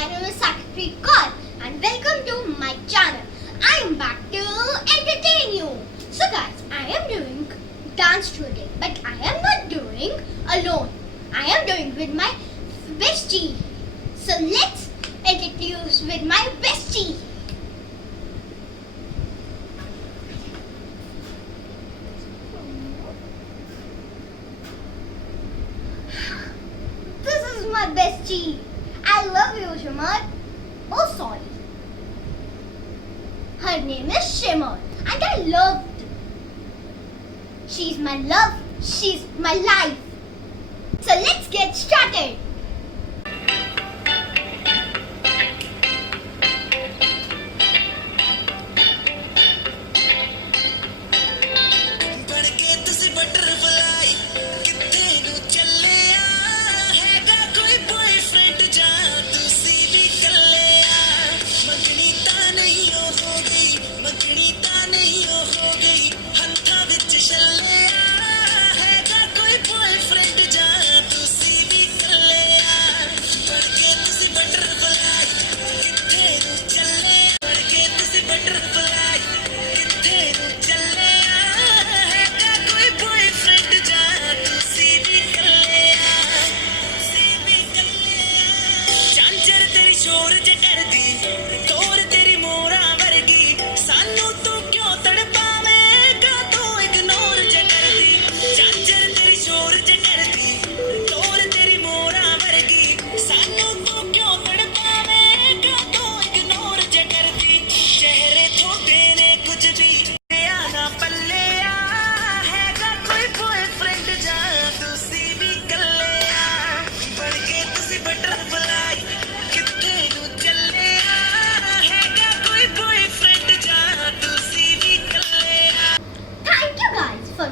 my name is Sakshi Kaur and welcome to my channel. I am back to entertain you. So guys, I am doing dance today, but I am not doing alone. I am doing with my bestie. So let's introduce with my bestie. This is my bestie. I love you, Shimmer. Oh, sorry. Her name is Shimmer, and I loved. She's my love. She's my life. So let's get started.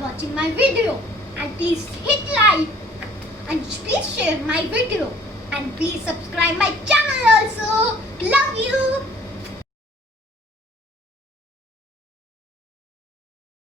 Watching my video, and please hit like and please share my video and please subscribe my channel also.